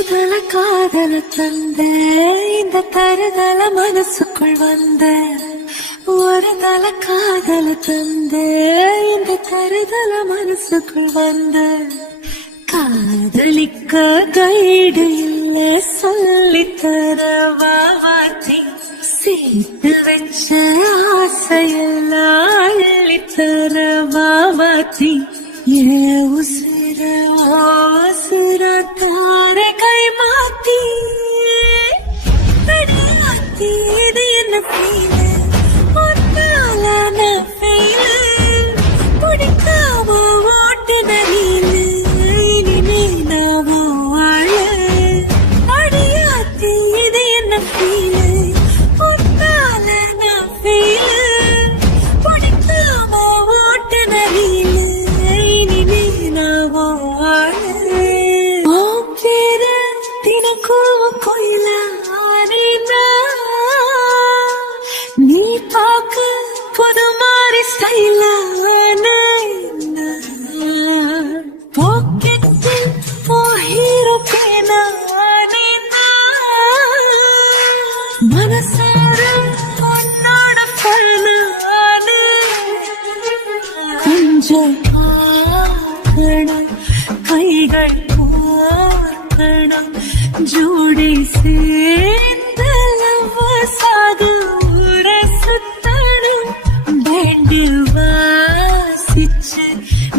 தருதல காதல தந்த இந்த தருதல மனசுக்குள் வந்த ஒரு தல காதல தந்த இந்த தருதல மனசுக்குள் வந்த காதலிக்க கைடு இல்ல சொல்லித்தர வாவாச்சி சேர்த்து வச்ச ஆசையெல்லாம் அள்ளித்தர வாவாச்சி ஏ உசிர உசிர தார கை மாத்தி அடியாத்தி இது என்ன ஃபீல் ஒன்னால நான் ஃபெயில் பிடிக்காம ஓட்டுன நீலு இனிமே நான் வாழ அடியாத்தி இது என்ன ஃபீல் ஒன்னால நான் ஃபெயில் பிடிக்காம ஓட்டுன நீலு இனிமே நான் வாழ பேர தினக்கும் கோயில நீ பார்க்க புது மாதிரி ஸ்டைல பாக்கெட்டு ஹீரோ பேனா மனசார உன்னோட பண்ண கொஞ்சம் கைகள் ஜோடி சேர்ந்த சாது சுத்தணும் பேண்டு வாசிச்சு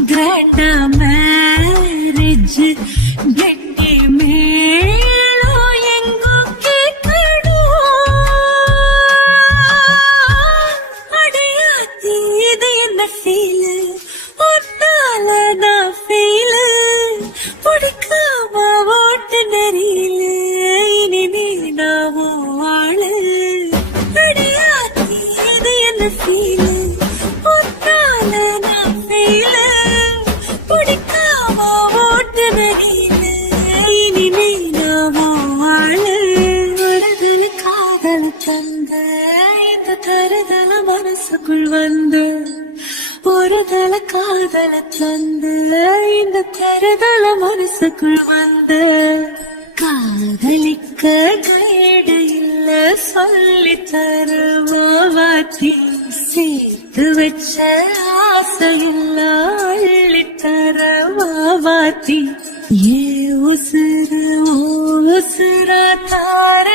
கிராண்டா மேரேஜ் கெட்டி மேளோ எங்கோ கேட்கணும் அடையாத்தி இது என்ன ஃபீல் ஒன்னால நான் ஃபீல் பிடிக்காம ஓட்டு நெறியில இனிமே நான் வாழ அடையாத்தி இது என்ன ஃபீல் ஒன்னால நான் ஃபீல் பிடிக்காம ஓட்டு நெறியில இனிமே நான் வாழ வருதல் காதல் தந்த இந்த தருதல மனசுக்குள் வந்து ஒரு தல காதல தந்து இந்த தருதல மனசுக்குள் வந்து காதலிக்க கைடு இல்ல சொல்லி தருவாத்தி சேர்த்து வச்ச ஆசையில்ல அள்ளி தருவாத்தி ஏ உசுர தார